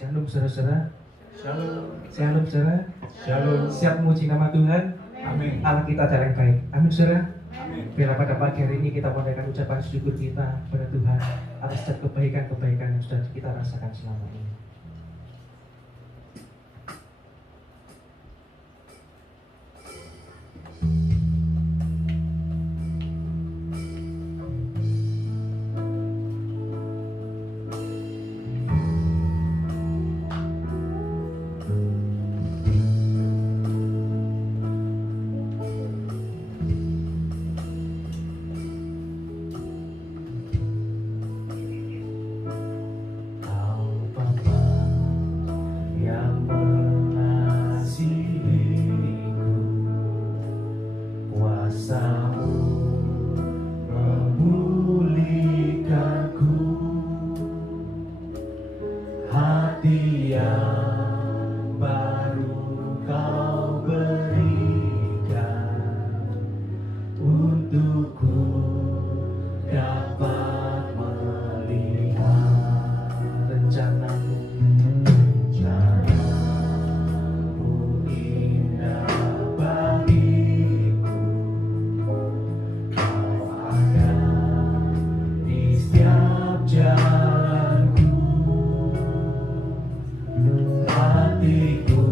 Shalom saudara-saudara. Shalom. Shalom saudara. Shalom. Siap memuji nama Tuhan. Amin. Allah kita adalah yang baik. Amin saudara. Amin. Biarlah pada pagi hari ini kita menaikkan ucapan syukur kita kepada Tuhan atas setiap kebaikan-kebaikan yang sudah kita rasakan selama ini. Hatiku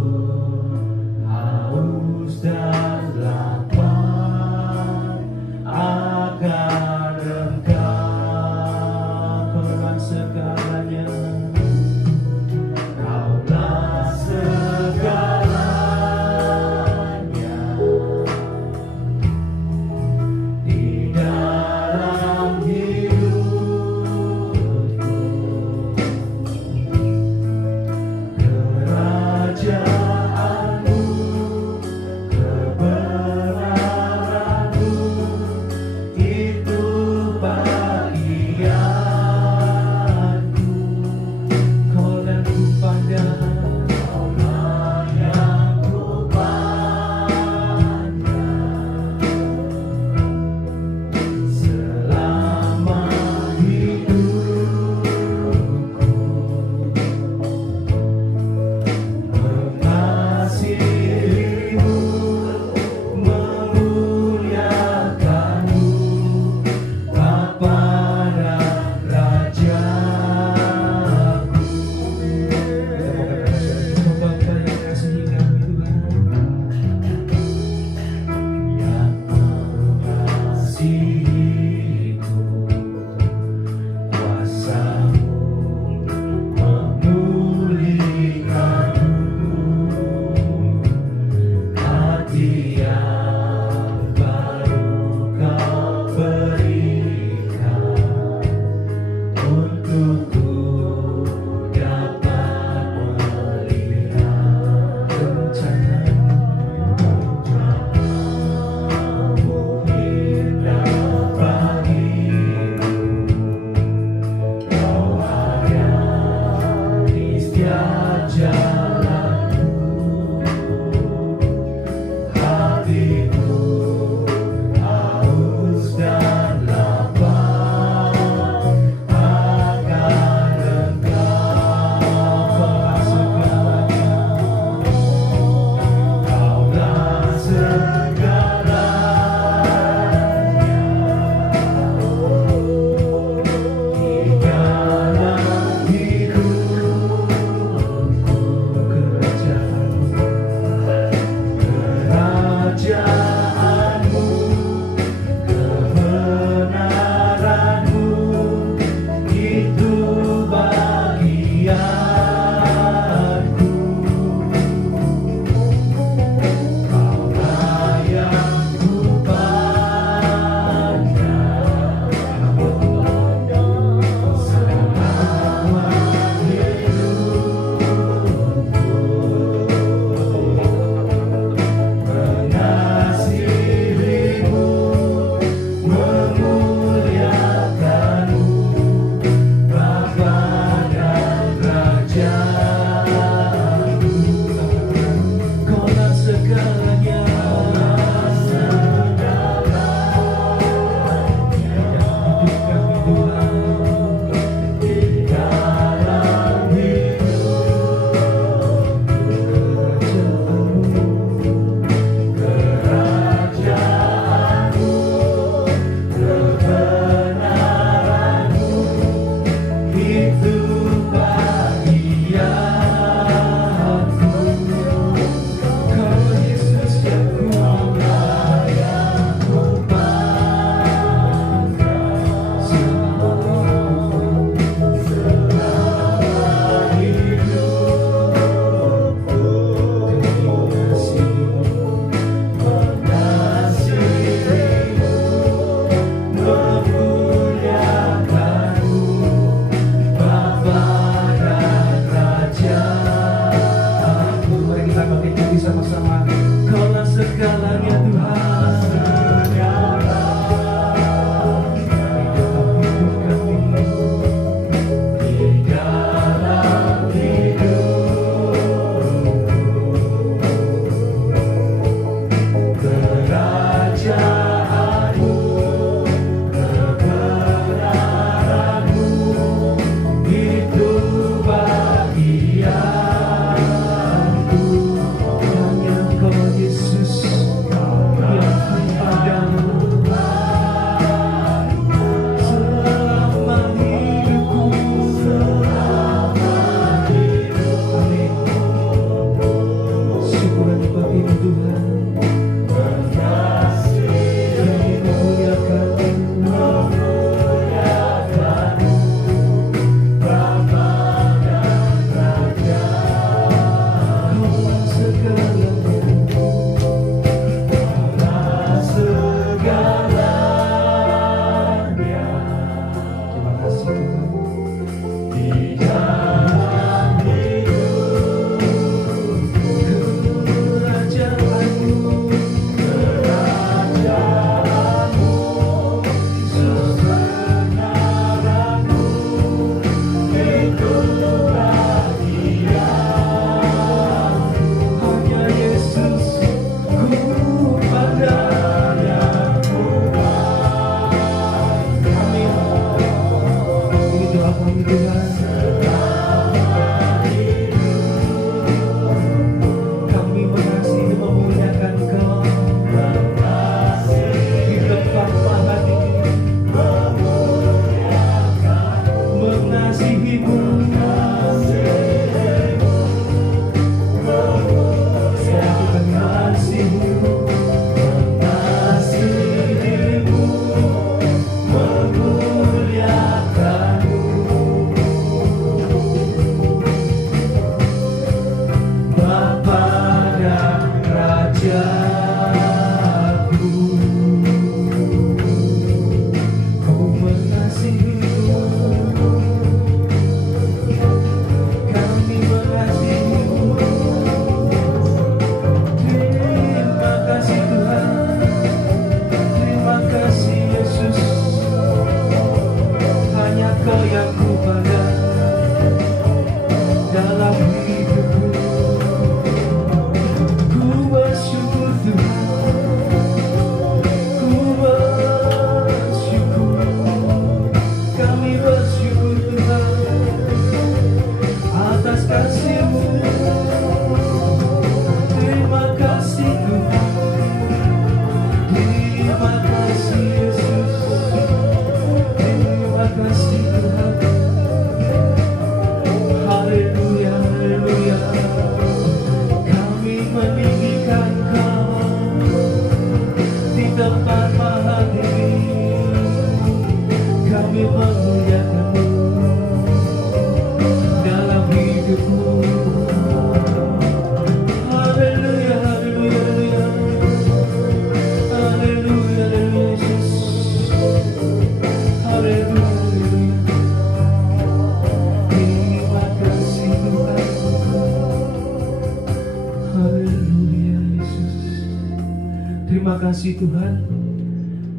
terima kasih Tuhan.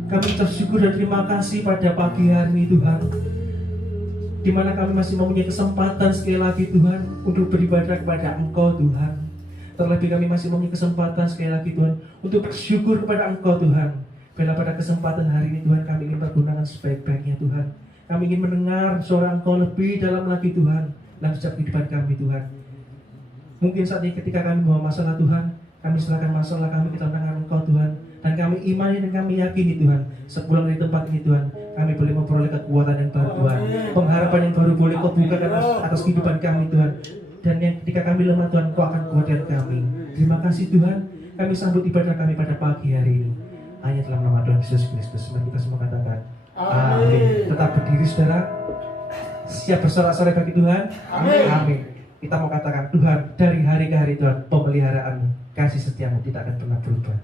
Kami ucap syukur dan terima kasih pada pagi hari ini Tuhan, di mana kami masih mempunyai kesempatan sekali lagi Tuhan untuk beribadah kepada Engkau Tuhan. Terlebih kami masih mempunyai kesempatan sekali lagi Tuhan untuk bersyukur kepada Engkau Tuhan. Bila pada kesempatan hari ini Tuhan, kami ingin pergunakan sebaik-baiknya Tuhan. Kami ingin mendengar suara Engkau lebih dalam lagi Tuhan dalam setiap kehidupan kami Tuhan. Mungkin saat ini ketika kami membawa masalah Tuhan, kami serahkan masalah kami ke tangan Engkau Tuhan. Dan kami imani dan kami yakini Tuhan, sepulang dari tempat ini Tuhan, kami boleh memperoleh kekuatan yang baru Tuhan. Pengharapan yang baru boleh Kau bukakan atas kehidupan kami Tuhan. Dan yang ketika kami lemah Tuhan, Kau akan kuatkan kami. Terima kasih Tuhan, kami sambut ibadah kami pada pagi hari ini. Hanya dalam nama Tuhan Yesus Kristus, mari kita semua katakan amin. Tetap berdiri saudara, siap bersorak-sorai bagi Tuhan. Amin. Amin. Kita mau katakan, Tuhan, dari hari ke hari Tuhan, pemeliharaanmu, kasih setiamu tidak akan pernah berubah.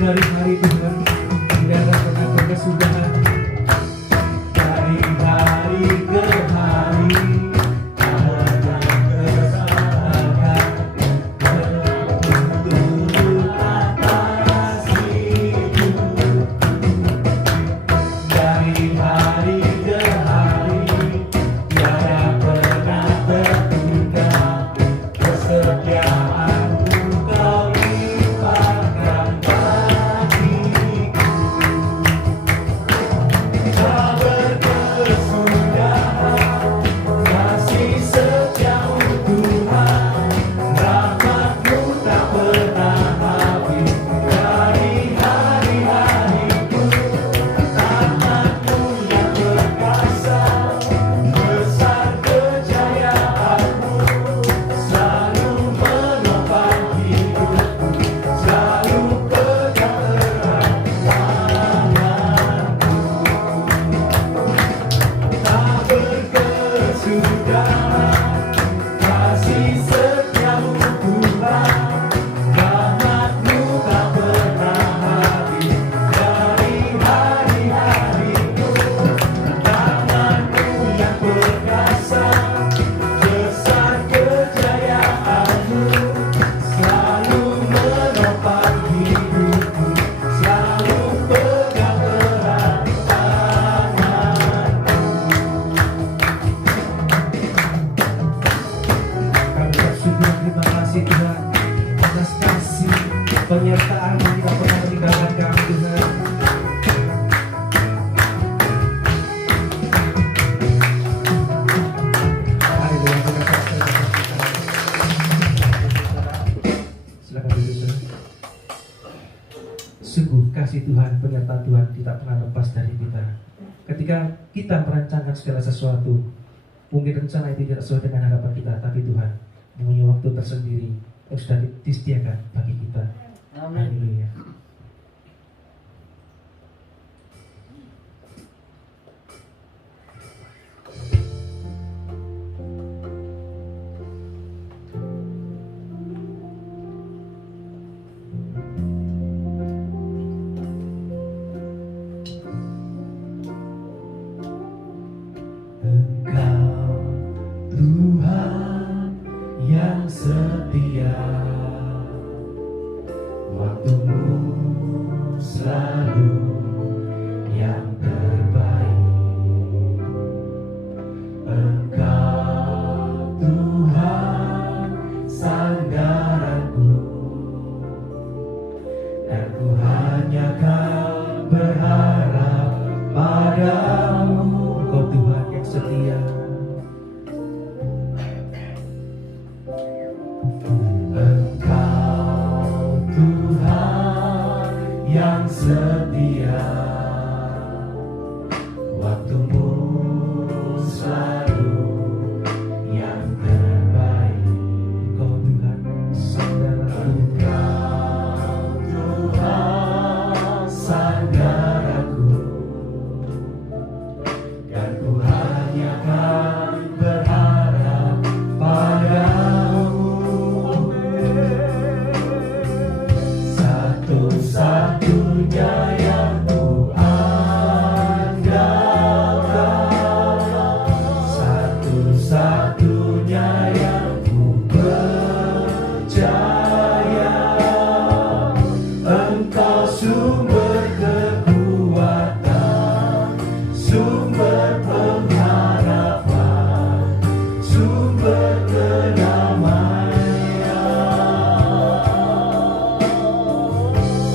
Dari hari Tuhan tidak pernah berkesudahan. Dari hari ke hari ada kesabaran untuk atas hidup. Dari hari ke hari tiada pernah tertunda, kesetiaan-Mu Kau limpahkan. Penyertaan yang tidak pernah meninggalkan kami Tuhan. Silakan duduk. Sungguh kasih Tuhan, penyertaan Tuhan tidak pernah lepas dari kita. Ketika kita merancangkan segala sesuatu, mungkin rencana itu tidak sesuai dengan harapan kita, tapi Tuhan mempunyai waktu tersendiri yang sudah disediakan bagi kita. Haleluya. setia, waktumu selalu yang terbaik. Engkau Tuhan sandaranku, dan ku hanya kan berharap padamu. Engkau Tuhan yang setia, Engkau Tuhan yang setia, waktumu selalu yang terbaik. Engkau Tuhan saudaraku, Engkau Tuhan saudaraku, dan ku hanya kan berharap padamu. Satu-satunya yang ku andalkan, satu-satunya yang ku percaya. Engkau sumber kekuatan, sumber pengharapan, sumber kedamaian.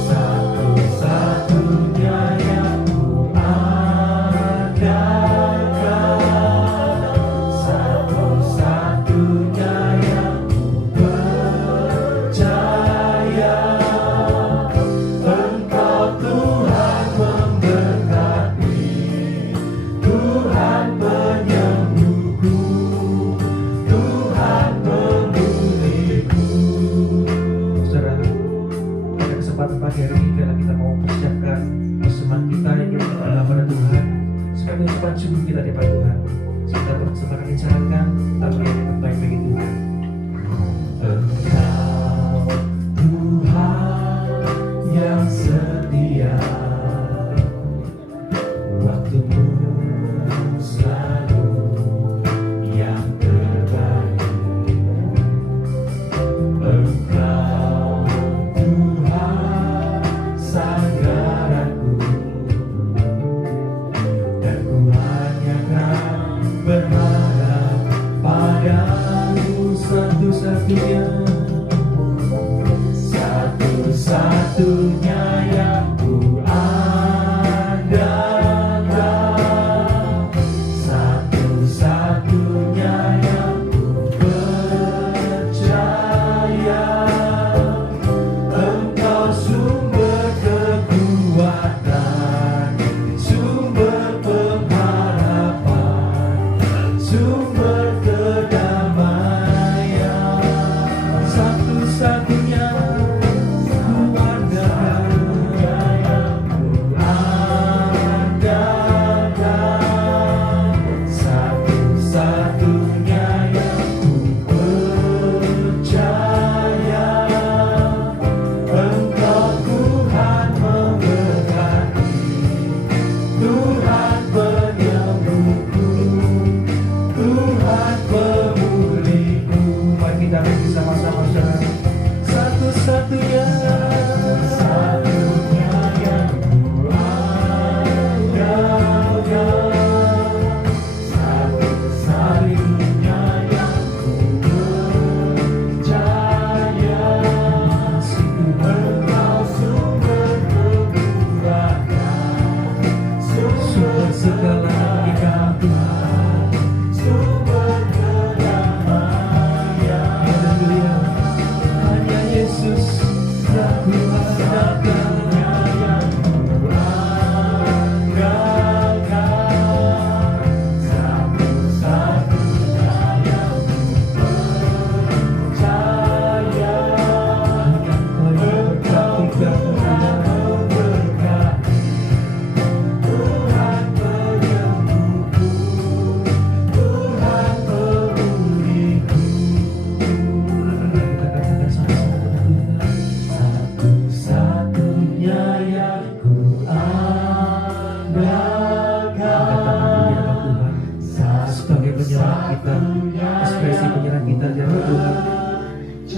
Satu-satunya yang ku andalkan, satu-satunya yang ku percaya. Engkau Tuhan memberkati, Tuhan penyembuhku, Tuhan pemulihku. Saudara, pada kesempatan pagi hari ini bila kita mau persiapkan persembahan kita yang kita adalah pada Tuhan sebagai ucapan syukur kita di depan Tuhan. Kita persembahkan disarankan tapi yang terbaik bagi Tuhan. Engkau Tuhan yang setia, waktumu selalu yang terbaik. Engkau Tuhan sandaranku, dan ku hanya kan berharap padamu. Satu-satunya, satu-satunya yang ku andalkan, satu-satunya yang ku percaya. Engkau sumber kekuatan, sumber pengharapan, sumber kedamaian. Satu-satunya ku andalkan, satu-satunya yang ku percaya. Engkau Tuhan memberkati, Tuhan penyembuhku, Tuhan pemulihku. Mari kita berdiri sama-sama, saudara. Satu-satunya, satunya yang ku andalkan, satu-satunya yang ku percaya. Engkau sumber kekuatan, sumber segala kehidupan, sumber kedamaian.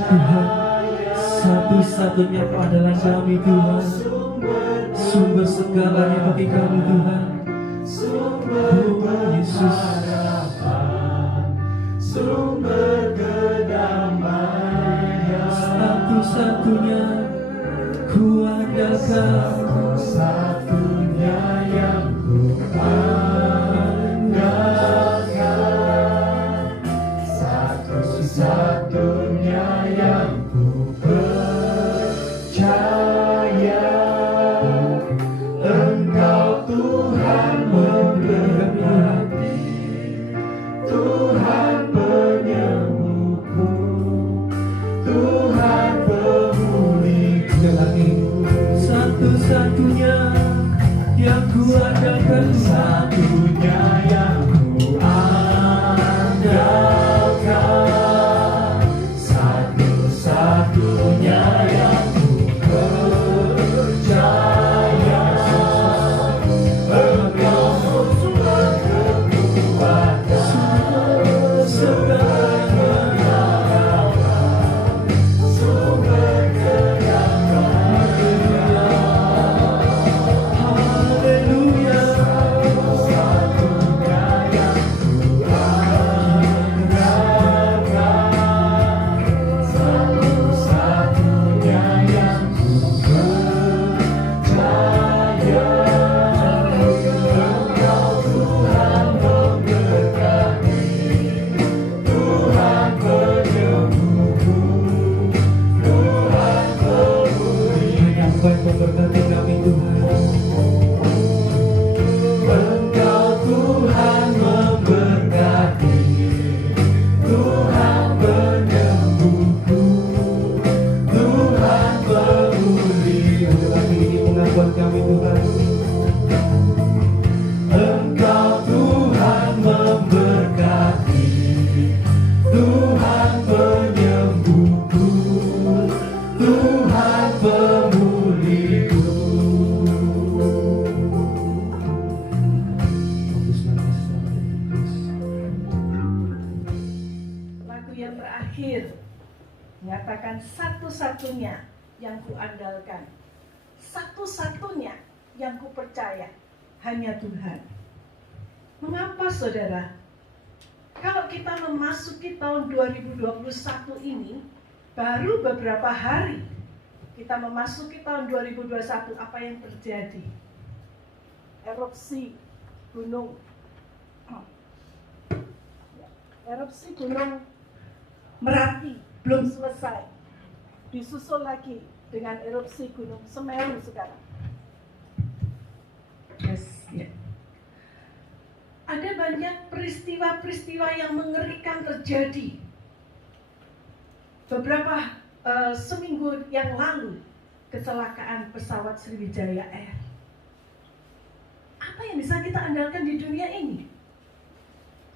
Tuhan, satu-satunya adalah kami Tuhan, sumber segalanya bagi kami Tuhan. Oh Yesus, sumber kedamaian, satu-satunya ku andalkan, satu-satunya yang ku andalkan, satu-satunya yang ku percaya. Engkau Tuhan memberkati, Tuhan penyembuhku, Tuhan pemulihku. Satu-satunya yang ku andalkan, satunya yang ku andalkan, satu-satunya yang ku percaya. Engkau sumber kekuatan, segalanya, sumber kedamaian. Haleluya, satu-satunya yang ku andalkan, satu-satunya yang ku percaya. Engkau Tuhan memberkati, Tuhan penyembuhku, Tuhan pemulihku. Yang baik memberkati kami Tuhan. Engkau Tuhan memberkati, Tuhan penyembuhku, Tuhan pemulihku. Lagi ini pengakuan kami Tuhan. Engkau Tuhan memberkati, Tuhan penyembuhku, Tuhan pemulihku. Lagu yang terakhir mengatakan satu-satunya yang kuandalkan, satu-satunya yang kupercaya hanya Tuhan. Mengapa saudara? Kalau kita memasuki tahun 2021 ini, baru beberapa hari kita memasuki tahun 2021, apa yang terjadi? Erupsi gunung Merapi belum selesai, disusul lagi dengan erupsi gunung Semeru sekarang. Ada banyak peristiwa-peristiwa yang mengerikan terjadi. Beberapa seminggu yang lalu, kecelakaan pesawat Sriwijaya Air. Apa yang bisa kita andalkan di dunia ini?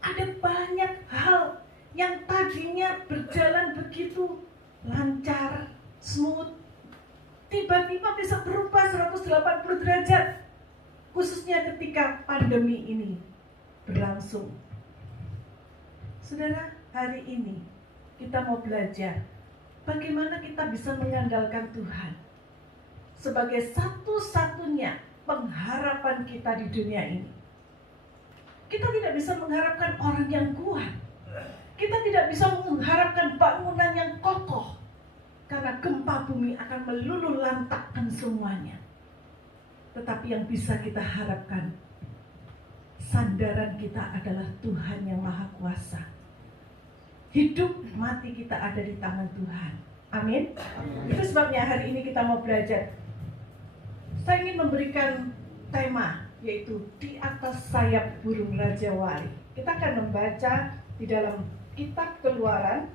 Ada banyak hal yang tadinya berjalan begitu lancar, smooth, tiba-tiba bisa berubah 180 derajat, khususnya ketika pandemi ini berlangsung. Saudara, hari ini kita mau belajar bagaimana kita bisa mengandalkan Tuhan sebagai satu-satunya pengharapan kita di dunia ini. Kita tidak bisa mengharapkan orang yang kuat. Kita tidak bisa mengharapkan bangunan yang kokoh, karena gempa bumi akan meluluh lantakkan semuanya. Tetapi yang bisa kita harapkan, sandaran kita adalah Tuhan yang Maha Kuasa. Hidup mati kita ada di tangan Tuhan. Amin. Itu sebabnya hari ini kita mau belajar. Saya ingin memberikan tema, yaitu di atas sayap burung Raja Wali. Kita akan membaca di dalam Kitab Keluaran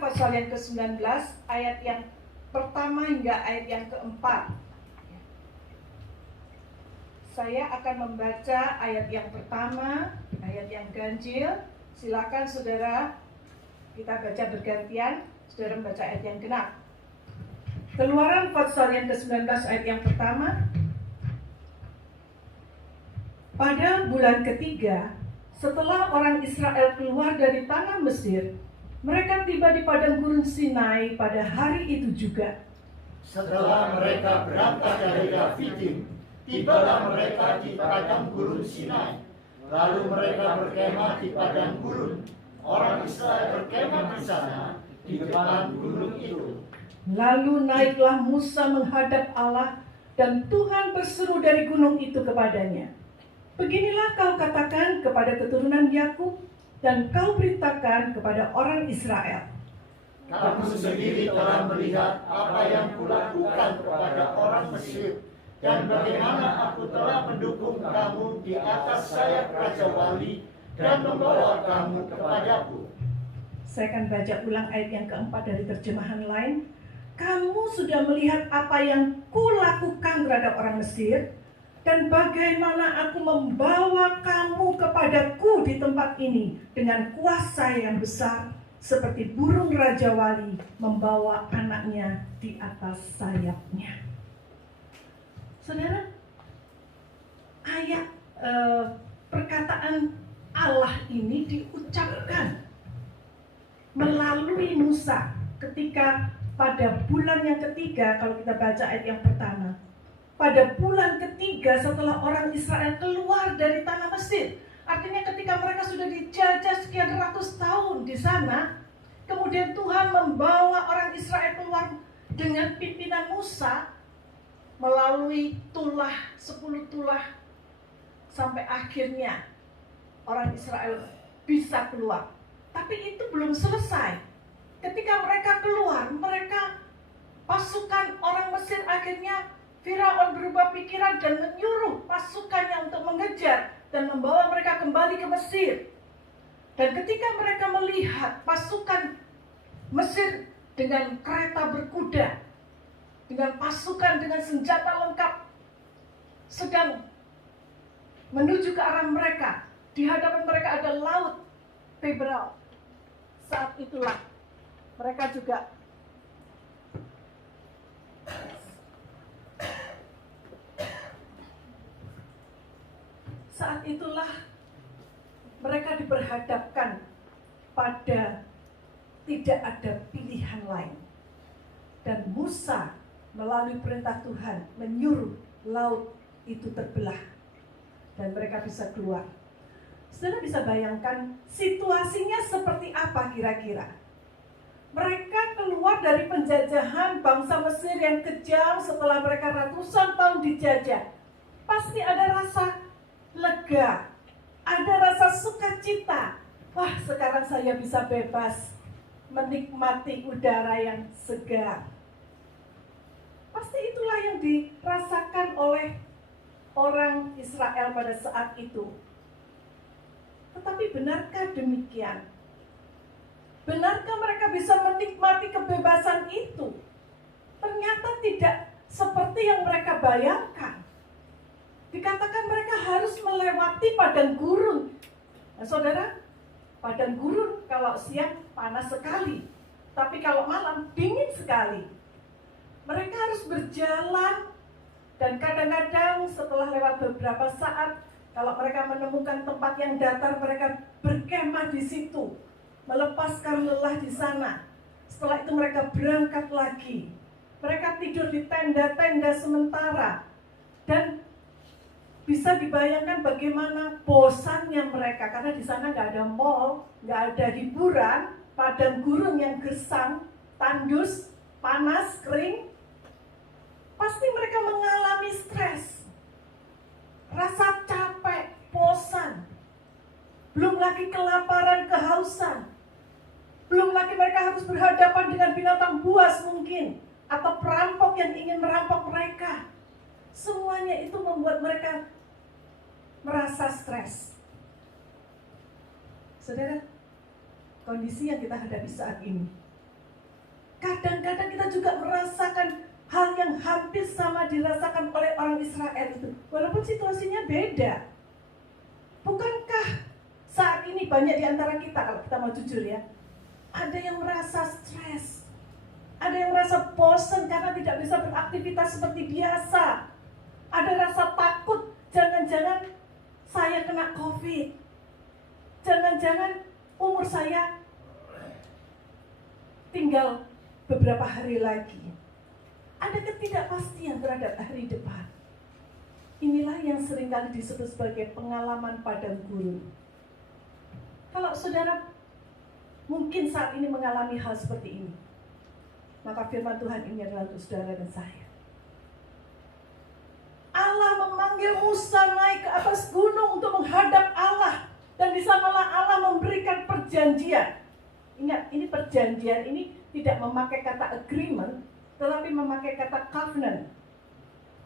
pasal yang ke-19, ayat yang pertama hingga ayat yang keempat. Saya akan membaca ayat yang pertama, ayat yang ganjil. Silakan saudara, kita baca bergantian. Saudara membaca ayat yang genap. Keluaran pasal yang ke-19 ayat yang pertama. Pada bulan ketiga, setelah orang Israel keluar dari tanah Mesir, Mereka tiba di padang gurun Sinai pada hari itu juga. Setelah mereka berangkat dari Refidim, tibalah mereka di padang gurun Sinai. Lalu mereka berkemah di padang gurun. Orang Israel berkemah di sana, di depan gunung itu. Lalu naiklah Musa menghadap Allah, dan Tuhan berseru dari gunung itu kepadanya. Beginilah kau katakan kepada keturunan Yakub, dan kau beritakan kepada orang Israel. Kamu sendiri telah melihat apa yang kulakukan kepada orang Mesir, dan bagaimana aku telah mendukung kamu di atas sayap Raja Wali dan membawa kamu kepadaku. Saya akan baca ulang ayat yang keempat dari terjemahan lain. Kamu sudah melihat apa yang kulakukan terhadap orang Mesir, dan bagaimana aku membawa kamu kepadaku di tempat ini dengan kuasa yang besar, seperti burung Raja Wali membawa anaknya di atas sayapnya. Saudara, ayat perkataan Allah ini diucapkan melalui Musa ketika pada bulan yang ketiga, kalau kita baca ayat yang pertama, pada bulan ketiga setelah orang Israel keluar dari tanah Mesir. Artinya ketika mereka sudah dijajah sekian ratus tahun di sana, kemudian Tuhan membawa orang Israel keluar dengan pimpinan Musa melalui 10 tulah sampai akhirnya orang Israel bisa keluar. Tapi itu belum selesai. Ketika mereka keluar, pasukan orang Mesir akhirnya Firaun berubah pikiran dan menyuruh pasukannya untuk mengejar dan membawa mereka kembali ke Mesir. Dan ketika mereka melihat pasukan Mesir dengan kereta berkuda, dengan pasukan dengan senjata lengkap sedang menuju ke arah mereka, di hadapan mereka ada laut Teberau. Saat itulah mereka juga diperhadapkan pada tidak ada pilihan lain. Dan Musa melalui perintah Tuhan menyuruh laut itu terbelah dan mereka bisa keluar. Saudara bisa bayangkan situasinya seperti apa kira-kira? Mereka keluar dari penjajahan bangsa Mesir yang kejam setelah mereka ratusan tahun dijajah. Pasti ada rasa lega, ada rasa sukacita. Wah, sekarang saya bisa bebas menikmati udara yang segar. Pasti itulah yang dirasakan oleh orang Israel pada saat itu. Tetapi benarkah demikian? Benarkah mereka bisa menikmati kebebasan itu? Ternyata tidak seperti yang mereka bayangkan. Dikatakan mereka harus melewati padang gurun. Nah, saudara, padang gurun kalau siang panas sekali, tapi kalau malam dingin sekali. Mereka harus berjalan, dan kadang-kadang setelah lewat beberapa saat, kalau mereka menemukan tempat yang datar, mereka berkemah di situ, melepaskan lelah di sana. Setelah itu mereka berangkat lagi. Mereka tidur di tenda-tenda sementara. Dan bisa dibayangkan bagaimana bosannya mereka, karena di sana nggak ada mall, nggak ada hiburan, padang gurun yang gersang, tandus, panas, kering. Pasti mereka mengalami stres, rasa capek, bosan, belum lagi kelaparan, kehausan, belum lagi mereka harus berhadapan dengan binatang buas mungkin, atau perampok yang ingin merampok mereka. Semuanya itu membuat mereka merasa stres. Saudara, kondisi yang kita hadapi saat ini, kadang-kadang kita juga merasakan hal yang hampir sama dirasakan oleh orang Israel itu, walaupun situasinya beda. Bukankah saat ini banyak di antara kita, kalau kita mau jujur ya, ada yang merasa stres, ada yang merasa bosan karena tidak bisa beraktivitas seperti biasa, ada rasa takut, jangan-jangan saya kena COVID, jangan-jangan umur saya tinggal beberapa hari lagi. Ada ketidakpastian terhadap hari depan. Inilah yang seringkali disebut sebagai pengalaman padang gurun. Kalau saudara mungkin saat ini mengalami hal seperti ini, maka firman Tuhan ini adalah untuk saudara dan saya. Allah memanggil Musa naik ke atas gunung untuk menghadap Allah. Dan di sanalah Allah memberikan perjanjian. Ingat, ini perjanjian ini tidak memakai kata agreement, tetapi memakai kata covenant.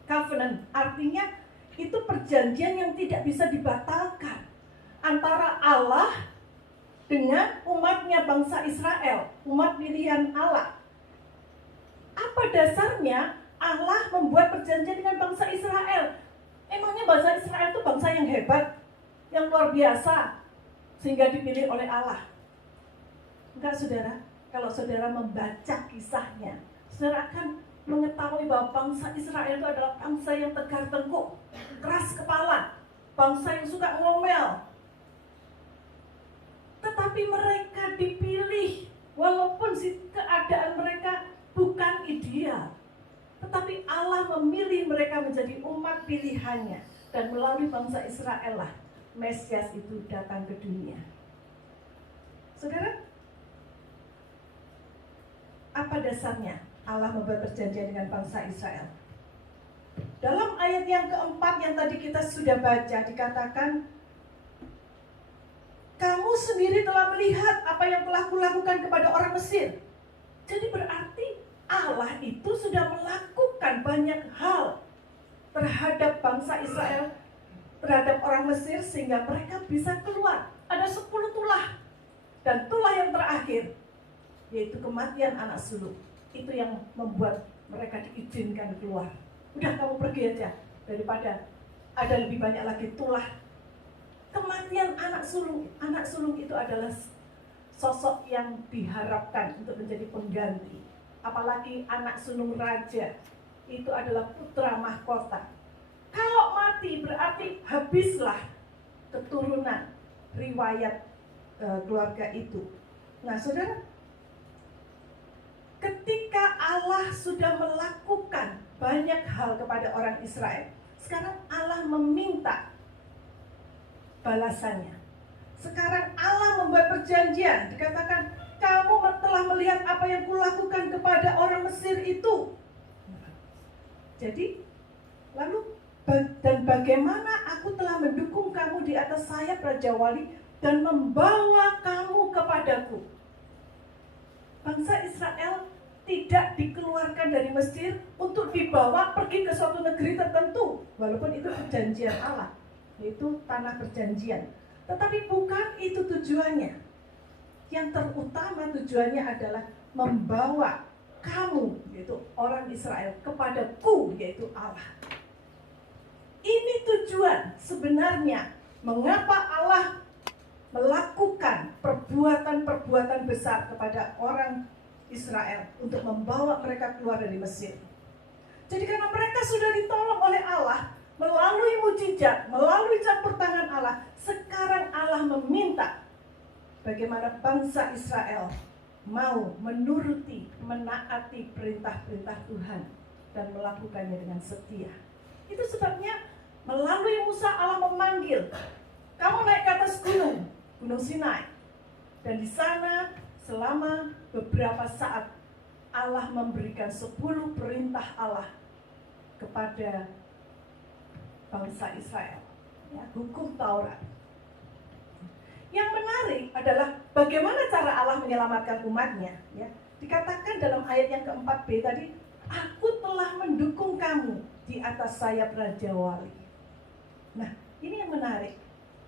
Covenant artinya itu perjanjian yang tidak bisa dibatalkan antara Allah dengan umatnya bangsa Israel, umat pilihan Allah. Apa dasarnya Allah membuat perjanjian dengan bangsa Israel? Emangnya bangsa Israel itu bangsa yang hebat, yang luar biasa, sehingga dipilih oleh Allah? Enggak, saudara. Kalau saudara membaca kisahnya, saudara akan mengetahui bahwa bangsa Israel itu adalah bangsa yang tegar tengkuk, keras kepala, bangsa yang suka ngomel. Tetapi mereka dipilih, walaupun keadaan mereka bukan ideal. Tetapi Allah memilih mereka menjadi umat pilihannya. Dan melalui bangsa Israel lah Mesias itu datang ke dunia. Saudara, apa dasarnya Allah membuat perjanjian dengan bangsa Israel? Dalam ayat yang keempat yang tadi kita sudah baca dikatakan, kamu sendiri telah melihat apa yang telah kulakukan kepada orang Mesir. Jadi berarti Allah itu sudah melakukan banyak hal terhadap bangsa Israel, terhadap orang Mesir, sehingga mereka bisa keluar. Ada 10 tulah. Dan tulah yang terakhir, yaitu kematian anak sulung. Itu yang membuat mereka diizinkan keluar. Udah, kamu pergi aja, daripada ada lebih banyak lagi tulah. Kematian anak sulung. Anak sulung itu adalah sosok yang diharapkan untuk menjadi pengganti. Apalagi anak sulung raja, itu adalah putra mahkota. Kalau mati berarti habislah keturunan riwayat keluarga itu. Nah, saudara, ketika Allah sudah melakukan banyak hal kepada orang Israel, sekarang Allah meminta balasannya. Sekarang Allah membuat perjanjian, dikatakan, kamu telah melihat apa yang kulakukan kepada orang Mesir itu. Jadi, lalu dan bagaimana aku telah mendukung kamu di atas sayap Raja Wali dan membawa kamu kepadaku. Bangsa Israel tidak dikeluarkan dari Mesir untuk dibawa pergi ke suatu negeri tertentu, walaupun itu perjanjian Allah, yaitu tanah perjanjian. Tetapi bukan itu tujuannya. Yang terutama tujuannya adalah membawa kamu, yaitu orang Israel, kepadaku, yaitu Allah. Ini tujuan sebenarnya mengapa Allah melakukan perbuatan-perbuatan besar kepada orang Israel untuk membawa mereka keluar dari Mesir. Jadi karena mereka sudah ditolong oleh Allah melalui mujizat, melalui campur tangan Allah, sekarang Allah meminta bagaimana bangsa Israel mau menuruti, menaati perintah-perintah Tuhan dan melakukannya dengan setia. Itu sebabnya melalui Musa Allah memanggil, kamu naik ke atas gunung, Gunung Sinai. Dan di sana selama beberapa saat Allah memberikan 10 perintah Allah kepada bangsa Israel, ya, hukum Taurat. Yang menarik adalah bagaimana cara Allah menyelamatkan umatnya. Ya. Dikatakan dalam ayat yang keempat B tadi, aku telah mendukung kamu di atas sayap Raja Wali. Nah, ini yang menarik.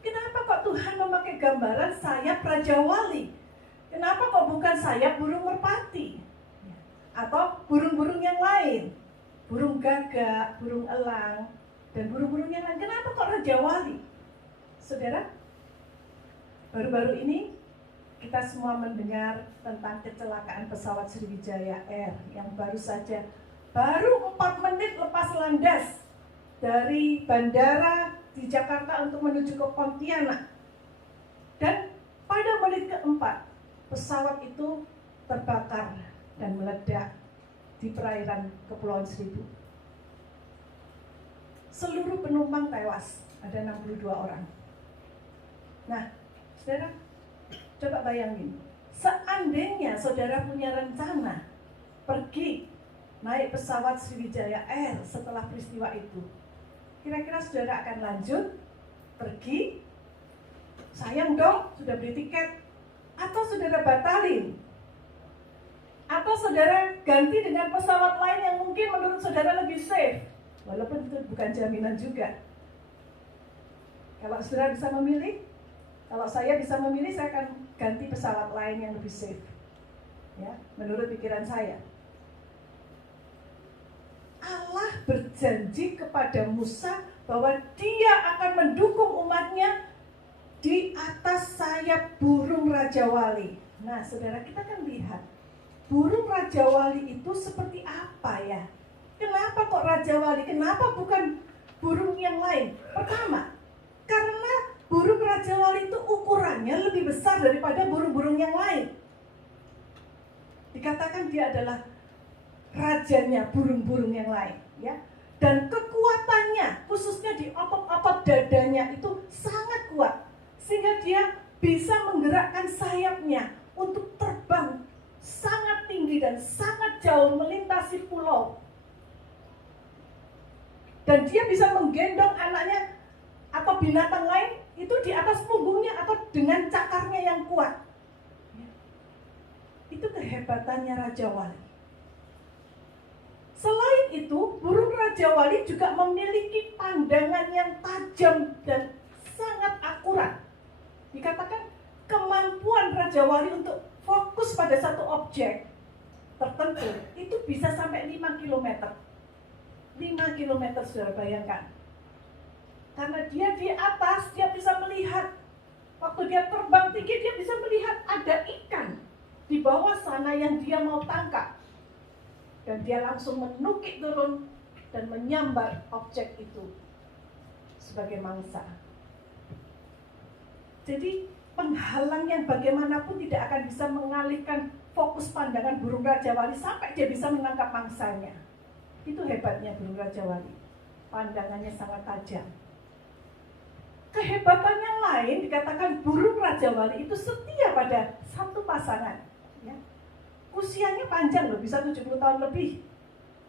Kenapa kok Tuhan memakai gambaran sayap Raja Wali? Kenapa kok bukan sayap burung merpati? Atau burung-burung yang lain? Burung gagak, burung elang, dan burung-burung yang lain. Kenapa kok Raja Wali? Saudara, baru-baru ini kita semua mendengar tentang kecelakaan pesawat Sriwijaya Air yang baru 4 menit lepas landas dari bandara di Jakarta untuk menuju ke Pontianak. Dan pada menit keempat, pesawat itu terbakar dan meledak di perairan Kepulauan Seribu. Seluruh penumpang tewas, ada 62 orang. Nah, saudara, coba bayangin, seandainya saudara punya rencana pergi naik pesawat Sriwijaya Air setelah peristiwa itu, kira-kira saudara akan lanjut pergi? Sayang dong, sudah beli tiket. Atau saudara batalin? Atau saudara ganti dengan pesawat lain yang mungkin menurut saudara lebih safe? Walaupun itu bukan jaminan juga. Kalau saudara bisa memilih, kalau saya bisa memilih, saya akan ganti pesawat lain yang lebih safe. Ya, menurut pikiran saya. Allah berjanji kepada Musa bahwa Dia akan mendukung umatnya di atas sayap burung Raja Wali. Nah, saudara, kita kan lihat burung Raja Wali itu seperti apa ya? Kenapa kok Raja Wali? Kenapa bukan burung yang lain? Pertama, karena burung Raja Wali itu ukurannya lebih besar daripada burung-burung yang lain. Dikatakan dia adalah rajanya burung-burung yang lain, ya. Dan kekuatannya, khususnya di otot-otot dadanya itu sangat kuat, sehingga dia bisa menggerakkan sayapnya untuk terbang sangat tinggi dan sangat jauh melintasi pulau. Dan dia bisa menggendong anaknya atau binatang lain itu di atas punggungnya atau dengan cakarnya yang kuat. Itu kehebatannya Raja Wali. Selain itu, burung Raja Wali juga memiliki pandangan yang tajam dan sangat akurat. Dikatakan kemampuan Raja Wali untuk fokus pada satu objek tertentu itu bisa sampai 5 km. 5 km, saudara bayangkan. Karena dia di atas, dia bisa melihat. Waktu dia terbang tinggi, dia bisa melihat ada ikan di bawah sana yang dia mau tangkap. Dan dia langsung menukik turun dan menyambar objek itu sebagai mangsa. Jadi penghalang yang bagaimanapun tidak akan bisa mengalihkan fokus pandangan burung Raja Wali sampai dia bisa menangkap mangsanya. Itu hebatnya burung Raja Wali. Pandangannya sangat tajam. Kehebatan yang lain dikatakan burung Raja Wali itu setia pada satu pasangan. Ya. Usianya panjang loh, bisa 70 tahun lebih.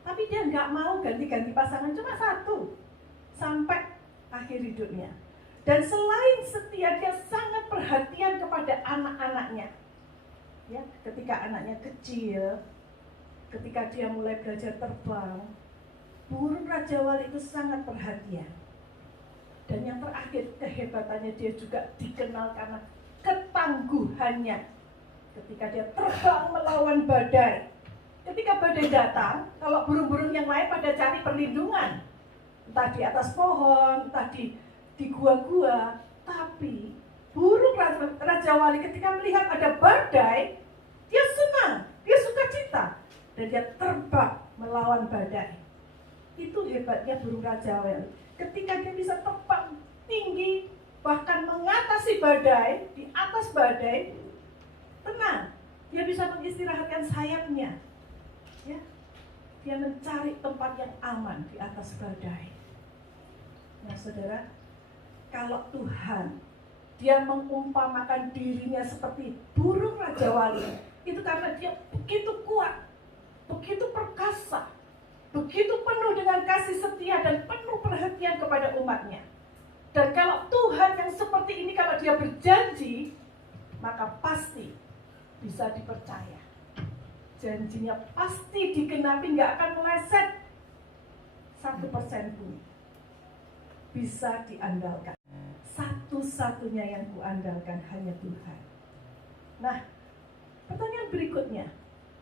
Tapi dia nggak mau ganti-ganti pasangan, cuma satu. Sampai akhir hidupnya. Dan selain setia, dia sangat perhatian kepada anak-anaknya. Ya, ketika anaknya kecil, ketika dia mulai belajar terbang, burung Raja Wali itu sangat perhatian. Dan yang terakhir, kehebatannya dia juga dikenal karena ketangguhannya. Ketika dia terbang melawan badai. Ketika badai datang, kalau burung-burung yang lain pada cari perlindungan. Entah di atas pohon, entah di gua-gua. Tapi burung Raja Wali ketika melihat ada badai, dia senang, dia sukacita. Dan dia terbang melawan badai. Itu hebatnya burung Raja Wali. Ketika dia bisa terbang tinggi, bahkan mengatasi badai, di atas badai, tenang, dia bisa mengistirahatkan sayapnya. Ya, dia mencari tempat yang aman di atas badai. Nah, saudara, kalau Tuhan dia mengumpamakan dirinya seperti burung Raja Wali, itu karena dia begitu kuat, begitu perkasa, begitu penuh dengan kasih setia dan penuh perhatian kepada umatnya. Dan kalau Tuhan yang seperti ini, kalau dia berjanji, maka pasti bisa dipercaya. Janjinya pasti digenapi, nggak akan meleset 1% pun. Bisa diandalkan. Satu-satunya yang kuandalkan hanya Tuhan. Nah, pertanyaan berikutnya,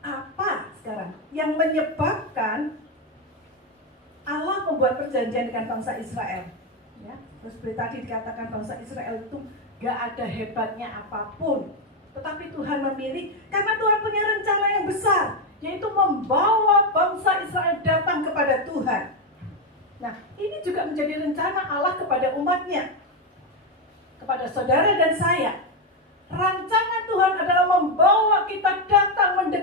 apa sekarang yang menyebabkan Allah membuat perjanjian dengan bangsa Israel? Ya, terus seperti tadi dikatakan bangsa Israel itu gak ada hebatnya apapun, tetapi Tuhan memilih karena Tuhan punya rencana yang besar, yaitu membawa bangsa Israel datang kepada Tuhan. Nah, ini juga menjadi rencana Allah kepada umatnya, kepada saudara dan saya. Rancangan Tuhan adalah membawa kita datang mendekat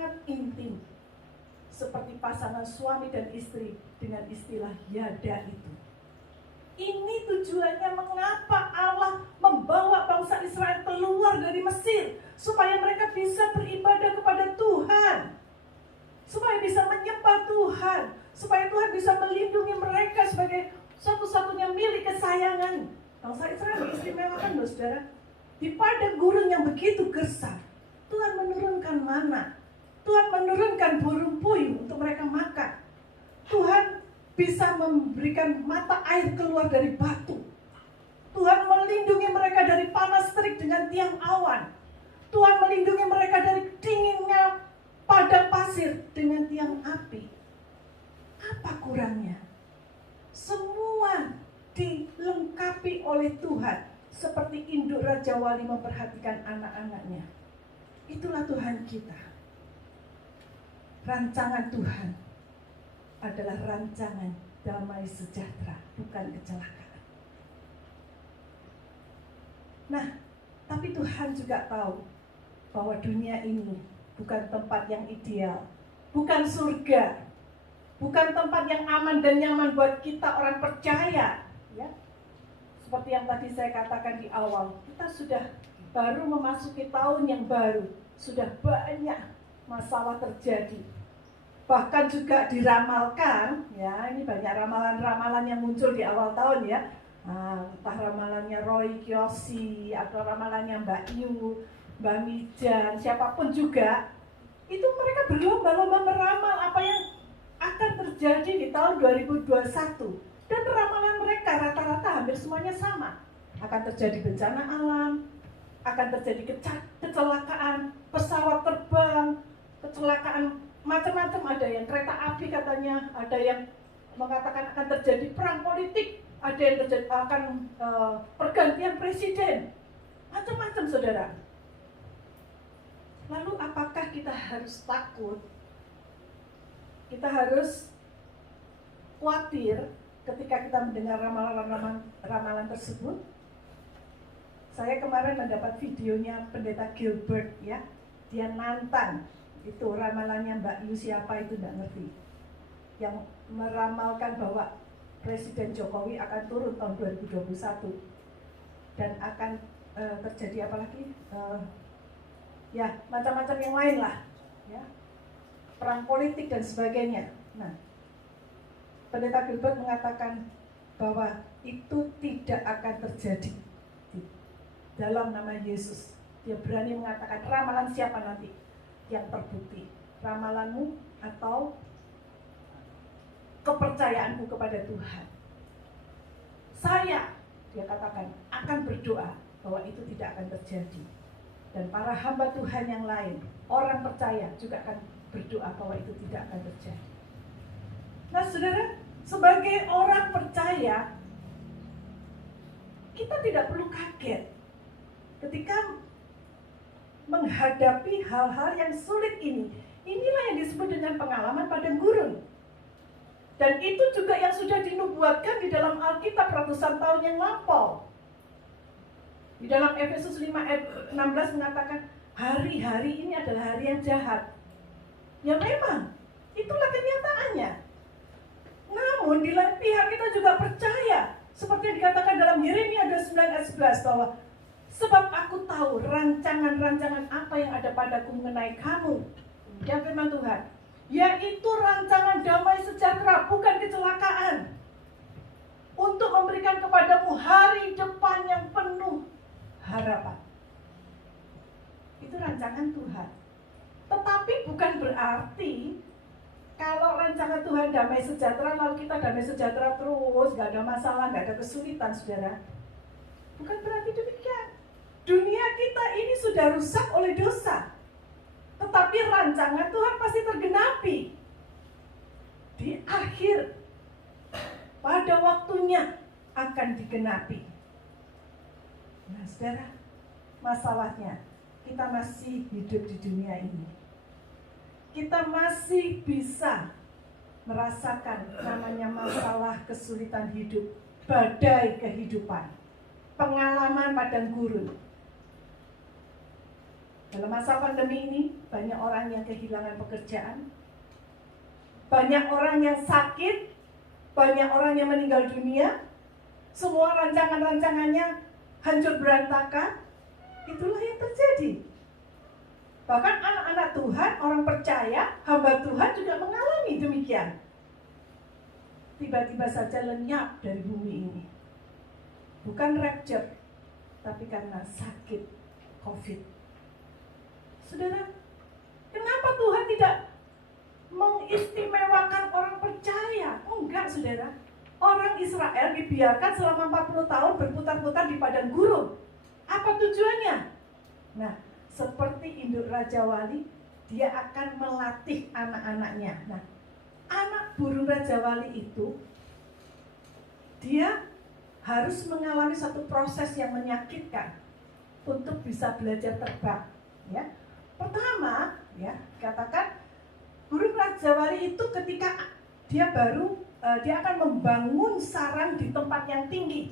sangat intim, seperti pasangan suami dan istri dengan istilah yada itu. Ini tujuannya mengapa Allah membawa bangsa Israel keluar dari Mesir, supaya mereka bisa beribadah kepada Tuhan, supaya bisa menyembah Tuhan, supaya Tuhan bisa melindungi mereka sebagai satu-satunya milik kesayangan. Bangsa Israel diistimewakan loh saudara. Di padang gurun yang begitu gersang, Tuhan menurunkan mana, Tuhan menurunkan burung puyuh untuk mereka makan. Tuhan bisa memberikan mata air keluar dari batu. Tuhan melindungi mereka dari panas terik dengan tiang awan. Tuhan melindungi mereka dari dinginnya padang pasir dengan tiang api. Apa kurangnya? Semua dilengkapi oleh Tuhan, seperti induk Raja Wali memperhatikan anak-anaknya. Itulah Tuhan kita. Rancangan Tuhan adalah rancangan damai sejahtera, bukan kecelakaan. Nah, tapi Tuhan juga tahu bahwa dunia ini bukan tempat yang ideal, bukan surga, bukan tempat yang aman dan nyaman buat kita orang percaya, ya. Seperti yang tadi saya katakan di awal, kita sudah baru memasuki tahun yang baru, sudah banyak masalah terjadi. Bahkan juga diramalkan, ya, ini banyak ramalan-ramalan yang muncul di awal tahun, ya. Entah ramalannya Roy Kiyoshi atau ramalannya Mbak Yu, Mbak Mijan, siapapun juga, itu mereka berlomba-lomba meramal apa yang akan terjadi di tahun 2021. Dan ramalan mereka rata-rata hampir semuanya sama. Akan terjadi bencana alam, akan terjadi kecelakaan, pesawat terbang, kecelakaan macam-macam. Ada yang kereta api katanya, ada yang mengatakan akan terjadi perang politik, ada yang terjadi akan pergantian presiden, macam-macam saudara. Lalu apakah kita harus takut? Kita harus khawatir ketika kita mendengar ramalan tersebut? Saya kemarin mendapat videonya Pendeta Gilbert, ya. Dia nantang, itu ramalannya Mbak Yu siapa itu tidak ngerti, yang meramalkan bahwa Presiden Jokowi akan turun tahun 2021 dan akan terjadi apa lagi? Ya, macam-macam yang lain lah, ya. Perang politik dan sebagainya. Nah, Pendeta Gilbert mengatakan bahwa itu tidak akan terjadi dalam nama Yesus. Dia berani mengatakan, ramalan siapa nanti yang terbukti? Ramalanmu atau kepercayaanmu kepada Tuhan? Saya, dia katakan, akan berdoa bahwa itu tidak akan terjadi. Dan para hamba Tuhan yang lain, orang percaya juga akan berdoa bahwa itu tidak akan terjadi. Nah saudara, sebagai orang percaya, kita tidak perlu kaget ketika menghadapi hal-hal yang sulit ini. Inilah yang disebut dengan pengalaman padang gurun. Dan itu juga yang sudah dinubuatkan di dalam Alkitab ratusan tahun yang lampau. Di dalam Efesus 5 ayat 16 mengatakan, hari-hari ini adalah hari yang jahat. Ya memang, itulah kenyataannya. Namun di lain pihak kita juga percaya, seperti yang dikatakan dalam Yeremia 29 ayat 11 bahwa sebab aku tahu rancangan-rancangan apa yang ada padaku mengenai kamu, ya firman Tuhan, yaitu rancangan damai sejahtera, bukan kecelakaan, untuk memberikan kepadamu hari depan yang penuh harapan. Itu rancangan Tuhan. Tetapi bukan berarti kalau rancangan Tuhan damai sejahtera lalu kita damai sejahtera terus, gak ada masalah, gak ada kesulitan, saudara. Bukan berarti demikian. Dunia kita ini sudah rusak oleh dosa. Tetapi rancangan Tuhan pasti tergenapi. Di akhir, pada waktunya akan digenapi. Nah saudara, masalahnya kita masih hidup di dunia ini. Kita masih bisa merasakan namanya masalah kesulitan hidup, badai kehidupan, pengalaman padang gurun. Dalam masa pandemi ini, banyak orang yang kehilangan pekerjaan, banyak orang yang sakit, banyak orang yang meninggal dunia, semua rancangan-rancangannya hancur berantakan. Itulah yang terjadi. Bahkan anak-anak Tuhan, orang percaya, hamba Tuhan juga mengalami demikian. Tiba-tiba saja lenyap dari bumi ini. Bukan rapture, tapi karena sakit COVID. Saudara, kenapa Tuhan tidak mengistimewakan orang percaya? Enggak, saudara. Orang Israel dibiarkan selama 40 tahun berputar-putar di padang gurun. Apa tujuannya? Nah, seperti induk Raja Wali, dia akan melatih anak-anaknya. Nah, anak burung Raja Wali itu, dia harus mengalami satu proses yang menyakitkan untuk bisa belajar terbang. Ya, pertama, ya, katakan burung Raja Wali itu ketika dia akan membangun sarang di tempat yang tinggi,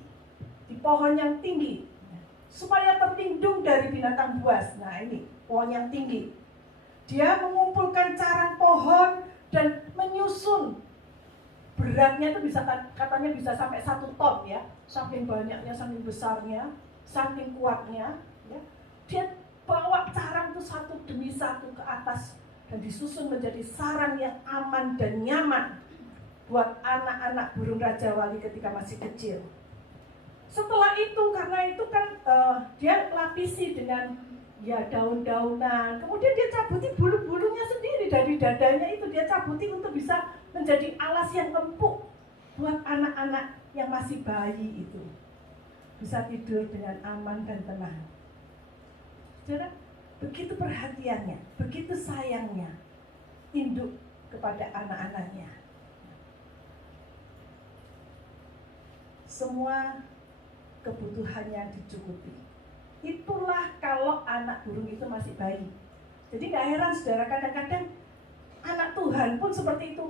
di pohon yang tinggi, supaya terlindung dari binatang buas. Nah, ini pohon yang tinggi. Dia mengumpulkan carang pohon dan menyusun. Beratnya itu katanya bisa sampai 1 ton ya, saking banyaknya, saking besarnya, saking kuatnya. Ya. Dia bawa carang itu satu demi satu ke atas dan disusun menjadi sarang yang aman dan nyaman buat anak-anak burung Raja Wali ketika masih kecil. Setelah itu, karena itu kan dia lapisi dengan ya daun-daunan, kemudian dia cabuti bulu-bulunya sendiri dari dadanya itu, dia cabuti untuk bisa menjadi alas yang empuk buat anak-anak yang masih bayi itu bisa tidur dengan aman dan tenang. Saudara, begitu perhatiannya, begitu sayangnya induk kepada anak-anaknya. Semua kebutuhannya dicukupi. Itulah kalau anak burung itu masih bayi. Jadi gak heran saudara, kadang-kadang anak Tuhan pun seperti itu.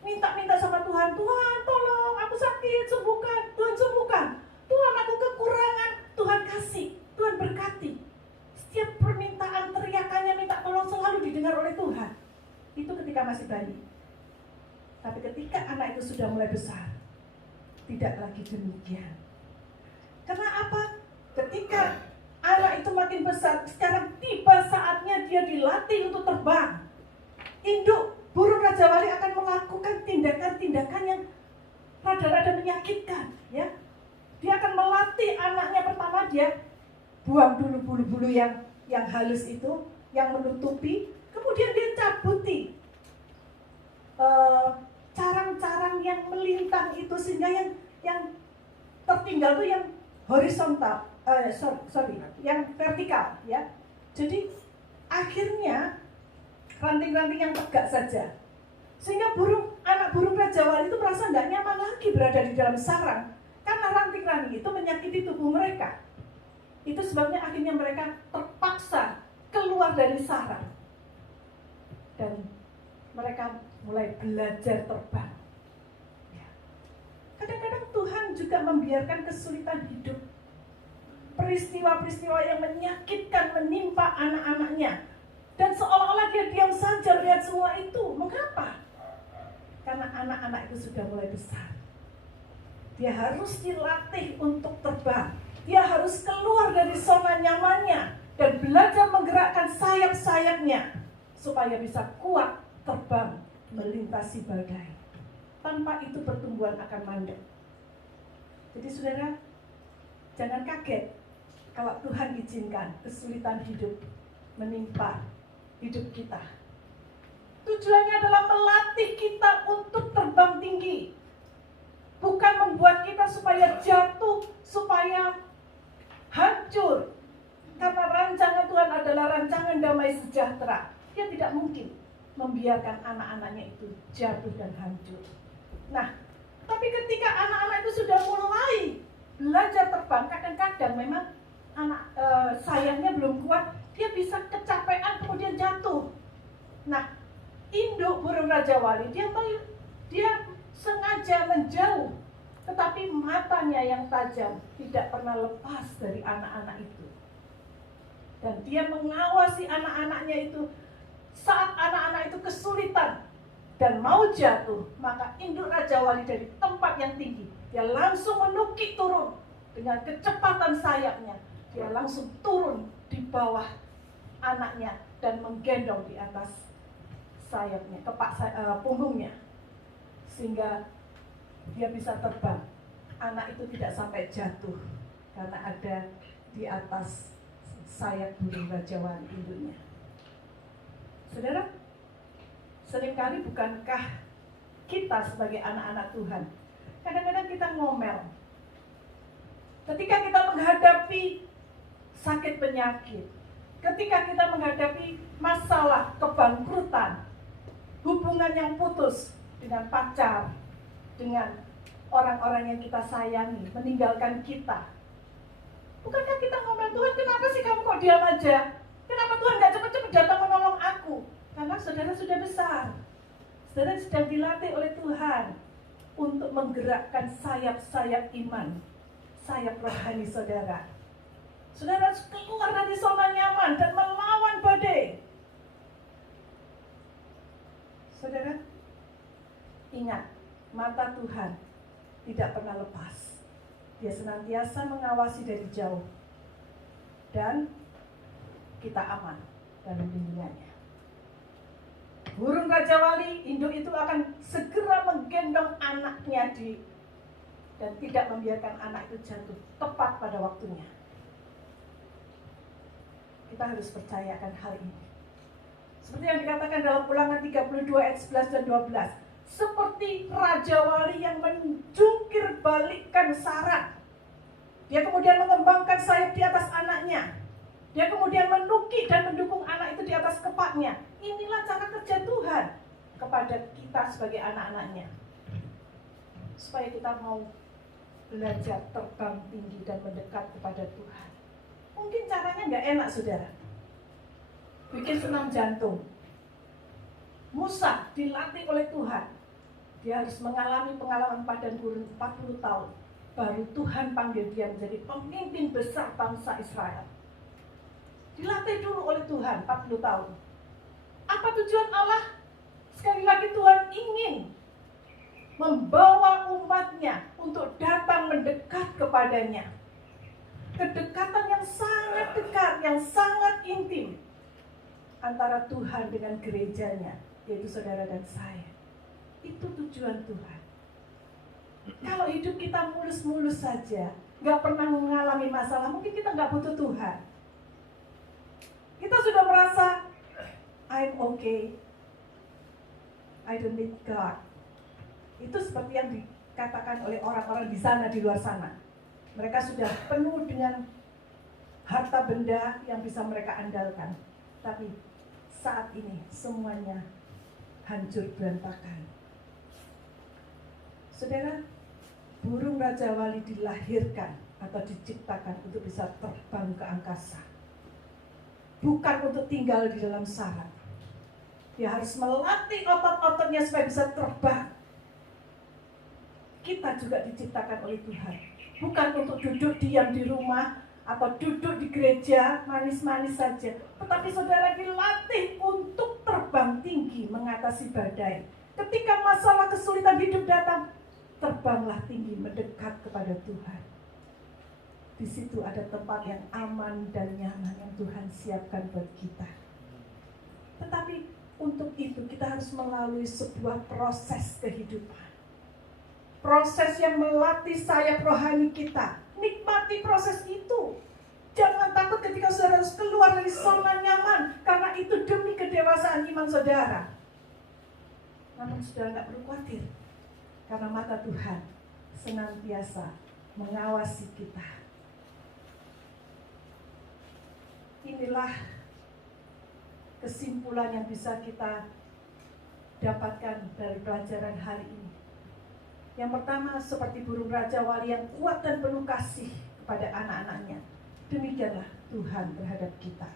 Minta-minta sama Tuhan, Tuhan tolong, aku sakit, sembuhkan, Tuhan sembuhkan. Tuhan aku kekurangan, Tuhan kasih, Tuhan berkati. Setiap permintaan, teriakannya minta tolong selalu didengar oleh Tuhan. Itu ketika masih bayi. Tapi ketika anak itu sudah mulai besar, tidak lagi demikian. Karena apa? Ketika anak itu makin besar, sekarang tiba saatnya dia dilatih untuk terbang. Induk burung Raja Wali akan melakukan tindakan-tindakan yang rada-rada menyakitkan, ya. Dia akan melatih anaknya. Pertama dia buang dulu bulu-bulu yang halus itu, yang menutupi. Kemudian dia cabuti carang-carang yang melintang itu, sehingga yang tertinggal itu yang horizontal, yang vertikal, ya. Jadi akhirnya ranting-ranting yang tegak saja, sehingga anak burung Raja Wali itu merasa nggak nyaman lagi berada di dalam sarang karena ranting-ranting itu menyakiti tubuh mereka. Itu sebabnya akhirnya mereka terpaksa keluar dari sarang dan mereka mulai belajar terbang. Kadang-kadang Tuhan juga membiarkan kesulitan hidup, peristiwa-peristiwa yang menyakitkan menimpa anak-anaknya, dan seolah-olah dia diam saja lihat semua itu. Mengapa? Karena anak-anak itu sudah mulai besar. Dia harus dilatih untuk terbang. Dia harus keluar dari zona nyamannya dan belajar menggerakkan sayap-sayapnya supaya bisa kuat terbang melintasi badai. Tanpa itu pertumbuhan akan mandek. Jadi saudara, jangan kaget kalau Tuhan izinkan kesulitan hidup menimpa hidup kita. Tujuannya adalah melatih kita untuk terbang tinggi. Bukan membuat kita supaya jatuh, supaya hancur. Karena rancangan Tuhan adalah rancangan damai sejahtera. Dia tidak mungkin membiarkan anak-anaknya itu jatuh dan hancur. Nah, tapi ketika anak-anak itu sudah mulai belajar terbang, kadang-kadang memang sayapnya belum kuat, dia bisa kecapean kemudian jatuh. Nah, induk burung Raja Wali dia sengaja menjauh, tetapi matanya yang tajam tidak pernah lepas dari anak-anak itu. Dan dia mengawasi anak-anaknya itu. Saat anak-anak itu kesulitan dan mau jatuh, maka induk Raja Wali dari tempat yang tinggi, dia langsung menukik turun dengan kecepatan sayapnya. Dia langsung turun di bawah anaknya dan menggendong di atas sayapnya, punggungnya, sehingga dia bisa terbang. Anak itu tidak sampai jatuh karena ada di atas sayap burung Raja Wali induknya. Saudara, seringkali bukankah kita sebagai anak-anak Tuhan, kadang-kadang kita ngomel. Ketika kita menghadapi sakit penyakit, ketika kita menghadapi masalah kebangkrutan, hubungan yang putus dengan pacar, dengan orang-orang yang kita sayangi, meninggalkan kita. Bukankah kita ngomel, Tuhan kenapa sih kamu kok diam aja? Kenapa Tuhan gak cepat-cepat datang menolong aku? Karena saudara sudah besar. Saudara sedang dilatih oleh Tuhan untuk menggerakkan sayap-sayap iman, sayap rohani saudara. Saudara keluar dari zona nyaman dan melawan badai. Saudara, ingat, mata Tuhan tidak pernah lepas. Dia senantiasa mengawasi dari jauh. Dan kita aman dalam lindungannya. Burung Raja Wali, induk itu akan segera menggendong anaknya dan tidak membiarkan anak itu jatuh tepat pada waktunya. Kita harus percayakan hal ini. Seperti yang dikatakan dalam Ulangan 32 ayat 11 dan 12. Seperti Raja Wali yang menjungkir balikkan sarang. Dia kemudian mengembangkan sayap di atas anaknya. Dia kemudian menukik dan mendukung anak itu di atas kepaknya. Inilah cara kerja Tuhan kepada kita sebagai anak-anaknya. Supaya kita mau belajar terbang tinggi dan mendekat kepada Tuhan. Mungkin caranya nggak enak, saudara. Bikin senam jantung. Musa dilatih oleh Tuhan. Dia harus mengalami pengalaman padang gurun 40 tahun. Baru Tuhan panggil dia menjadi pemimpin besar bangsa Israel. Dilatih dulu oleh Tuhan 40 tahun. Apa tujuan Allah? Sekali lagi Tuhan ingin membawa umatnya untuk datang mendekat kepadanya. Kedekatan yang sangat dekat, yang sangat intim antara Tuhan dengan gerejanya, yaitu saudara dan saya. Itu tujuan Tuhan. Kalau hidup kita mulus-mulus saja, nggak pernah mengalami masalah, mungkin kita nggak butuh Tuhan. Kita sudah merasa, I'm okay, I don't need God. Itu seperti yang dikatakan oleh orang-orang di sana, di luar sana. Mereka sudah penuh dengan harta benda yang bisa mereka andalkan. Tapi saat ini semuanya hancur berantakan. Saudara, burung Raja Wali dilahirkan atau diciptakan untuk bisa terbang ke angkasa. Bukan untuk tinggal di dalam sarang. Dia harus melatih otot-ototnya supaya bisa terbang. Kita juga diciptakan oleh Tuhan. Bukan untuk duduk diam di rumah atau duduk di gereja manis-manis saja. Tetapi saudara dilatih untuk terbang tinggi mengatasi badai. Ketika masalah kesulitan hidup datang, terbanglah tinggi mendekat kepada Tuhan. Di situ ada tempat yang aman dan nyaman yang Tuhan siapkan buat kita. Tetapi untuk itu kita harus melalui sebuah proses kehidupan. Proses yang melatih sayap rohani kita. Nikmati proses itu. Jangan takut ketika saudara harus keluar dari zona nyaman, karena itu demi kedewasaan iman saudara. Namun saudara tidak perlu khawatir, karena mata Tuhan senantiasa mengawasi kita. Inilah kesimpulan yang bisa kita dapatkan dari pelajaran hari ini. Yang pertama, seperti burung Raja Wali yang kuat dan penuh kasih kepada anak-anaknya, demikianlah Tuhan terhadap kita.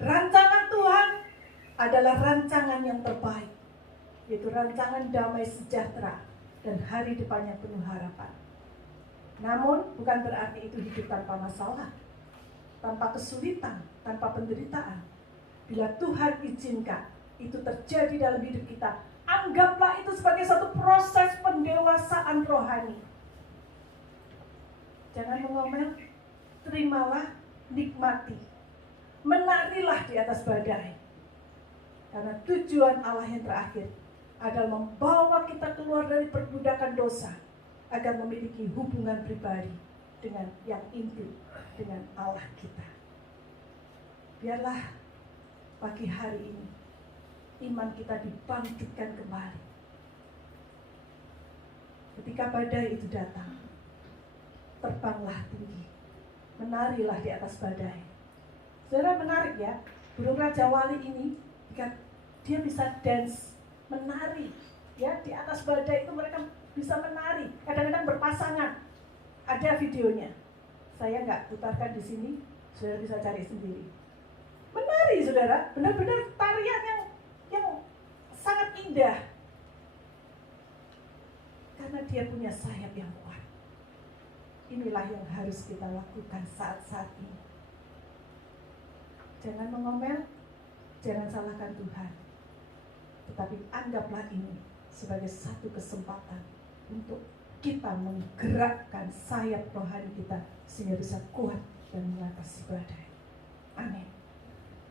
Rancangan Tuhan adalah rancangan yang terbaik, yaitu rancangan damai sejahtera dan hari depan yang penuh harapan. Namun bukan berarti itu hidup tanpa masalah. tanpa kesulitan, tanpa penderitaan. Bila Tuhan izinkan itu terjadi dalam hidup kita, anggaplah itu sebagai satu proses pendewasaan rohani. Jangan mengomel, terimalah, nikmati. Menarilah di atas badai. Karena tujuan Allah yang terakhir adalah membawa kita keluar dari perbudakan dosa agar memiliki hubungan pribadi dengan yang intim, dengan Allah kita. Biarlah pagi hari ini iman kita dibangkitkan kembali. Ketika badai itu datang, terbanglah tinggi, menarilah di atas badai. Saudara, menarik ya, burung Raja Wali ini, dia bisa dance, menari, ya di atas badai itu mereka bisa menari, kadang-kadang berpasangan. Ada videonya, saya nggak putarkan di sini, saudara bisa cari sendiri. Menari, saudara, benar-benar tarian yang sangat indah, karena dia punya sayap yang kuat. Inilah yang harus kita lakukan saat-saat ini. Jangan mengomel, jangan salahkan Tuhan, tetapi anggaplah ini sebagai satu kesempatan untuk kita menggerakkan sayap rohani kita sehingga bisa kuat dan mengatasi badai. Amin.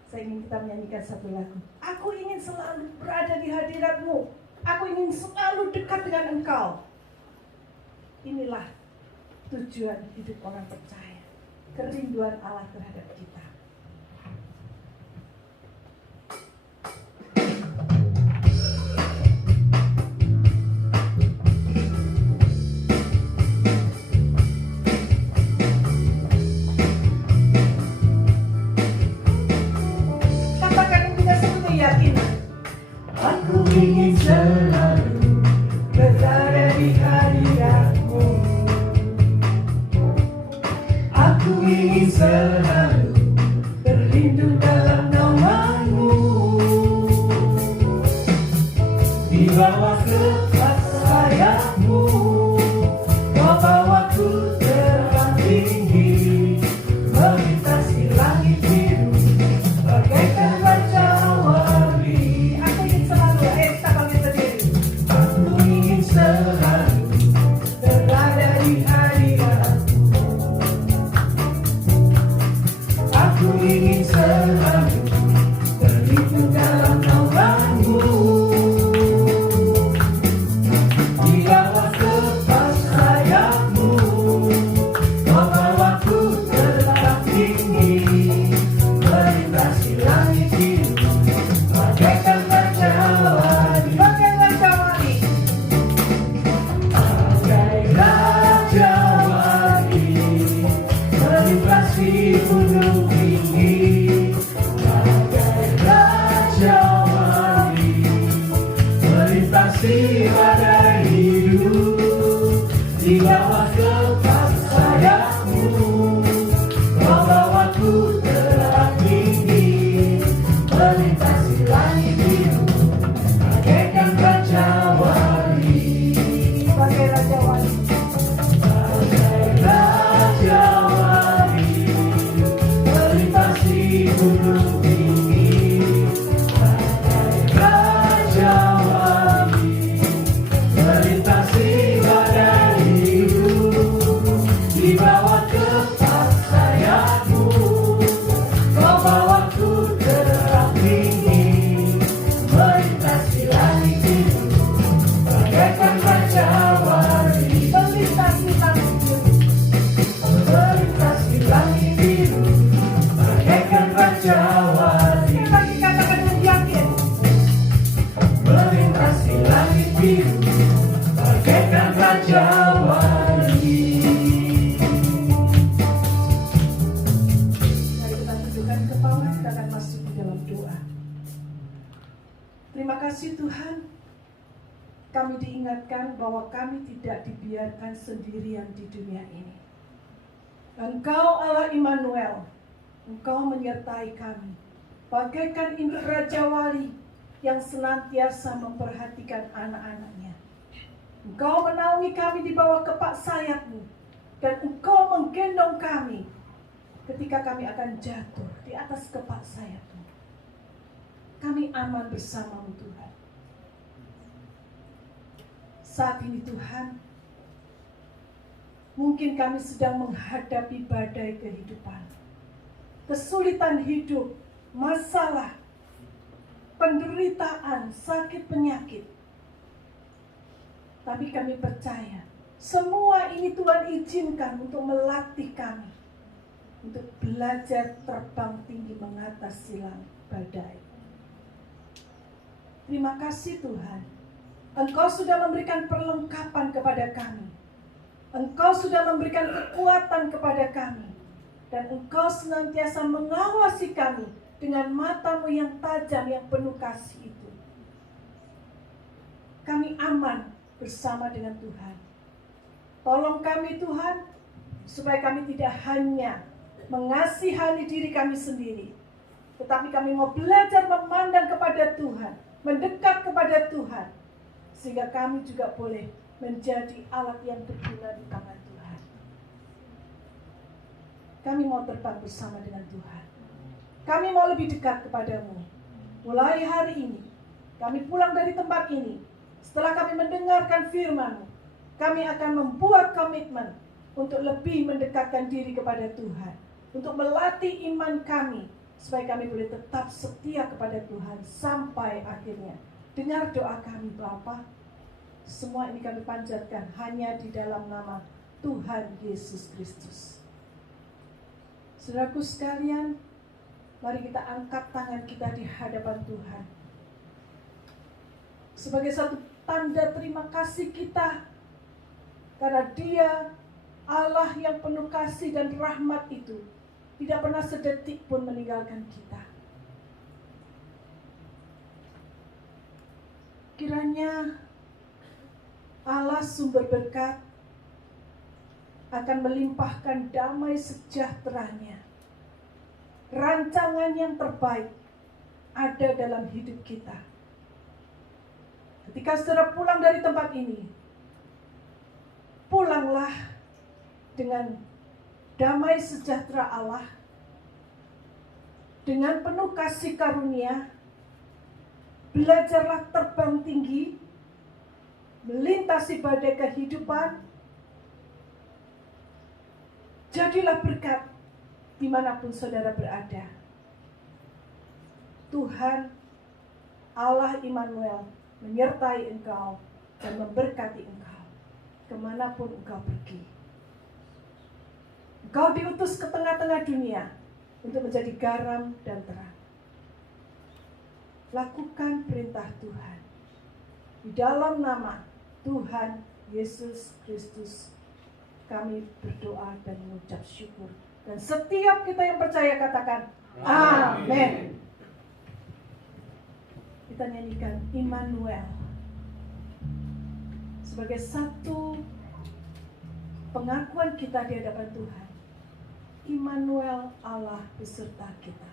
Saya ingin kita menyanyikan satu lagu. Aku ingin selalu berada di hadirat-Mu. Aku ingin selalu dekat dengan Engkau. Inilah tujuan hidup orang percaya. Kerinduan Allah terhadap kita. Aku ingin selalu berada di hadirat-Mu. Aku ingin selalu berlindung dalam naungan-Mu. Di bawah kepas sayap-Mu, Kau bawaku terbang tinggi, melintasi langit biru bagaikan Raja Wali. Aku ingin selalu berada di hadirat-Mu. Aku ingin selalu berlindung dalam naungan-Mu. Di bawah kepas sayap-Mu, Kau bawaku terbang tinggi, melintasi langit biru bagaikan Raja Wali. Bagai Raja Wali. Bagai Raja Wali, melintasi gunung tinggi. Bagai Raja Wali, melintasi badai hidup. Di bawah kepas sayap-Mu, Kau bawaku terbang tinggi, melintasi langit biru bagaikan Raja Wali. Bagai Raja Wali. Bagai Raja Wali, melintasi gunung tinggi. Bagai Raja Wali, melintasi badai hidup. Di bawah kepas sayap-Mu, Kau bawaku terbang tinggi, melintasi langit biru bagaikan Raja Wali. Melintasi langit biru, melintasi langit biru bagaikan Raja Wali. Kita dikatakan yang yakin. Melintasi langit biru bagaikan Raja Wali. Mari kita tundukkan kepala, kita akan masuk di dalam doa. Terima kasih Tuhan, kami diingatkan bahwa kami tidak dibiarkan sendirian di dunia ini. Engkau Allah Immanuel, Engkau menyertai kami, bagaikan induk Raja Wali yang senantiasa memperhatikan anak-anaknya. Engkau menaungi kami di bawah kepak sayap-Mu, dan Engkau menggendong kami ketika kami akan jatuh di atas kepak sayap-Mu. Kami aman bersama-Mu Tuhan. Saat ini Tuhan, mungkin kami sedang menghadapi badai kehidupan, kesulitan hidup, masalah, penderitaan, sakit penyakit. Tapi kami percaya, semua ini Tuhan izinkan untuk melatih kami, untuk belajar terbang tinggi mengatasi badai. Terima kasih Tuhan, Engkau sudah memberikan perlengkapan kepada kami. Engkau sudah memberikan kekuatan kepada kami. Dan Engkau senantiasa mengawasi kami dengan mata-Mu yang tajam, yang penuh kasih itu. Kami aman bersama dengan Tuhan. Tolong kami Tuhan, supaya kami tidak hanya mengasihani diri kami sendiri, tetapi kami mau belajar memandang kepada Tuhan, mendekat kepada Tuhan, sehingga kami juga boleh menjadi alat yang berguna di tangan Tuhan. Kami mau terbang bersama dengan Tuhan. Kami mau lebih dekat kepadamu. Mulai hari ini, kami pulang dari tempat ini, setelah kami mendengarkan firman-Mu, kami akan membuat komitmen untuk lebih mendekatkan diri kepada Tuhan, untuk melatih iman kami, supaya kami boleh tetap setia kepada Tuhan sampai akhirnya. Dengar doa kami Bapa. Semua ini kami panjatkan hanya di dalam nama Tuhan Yesus Kristus. Saudaraku sekalian, mari kita angkat tangan kita di hadapan Tuhan, sebagai satu tanda terima kasih kita, karena Dia Allah yang penuh kasih dan rahmat itu tidak pernah sedetik pun meninggalkan kita. Kiranya Allah sumber berkat akan melimpahkan damai sejahtera-Nya, rancangan yang terbaik ada dalam hidup kita. Ketika saudara pulang dari tempat ini, pulanglah dengan damai sejahtera Allah, dengan penuh kasih karunia. Belajarlah terbang tinggi, melintasi badai kehidupan. Jadilah berkat dimanapun saudara berada. Tuhan Allah Immanuel menyertai engkau dan memberkati engkau kemanapun engkau pergi. Engkau diutus ke tengah-tengah dunia untuk menjadi garam dan terang. Lakukan perintah Tuhan. Di dalam nama Tuhan Yesus Kristus kami berdoa dan mengucap syukur. Dan setiap kita yang percaya katakan amin. Kita nyanyikan Immanuel sebagai satu pengakuan kita di hadapan Tuhan. Immanuel, Allah beserta kita.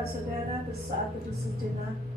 Saudara bersaat teduh sejenak.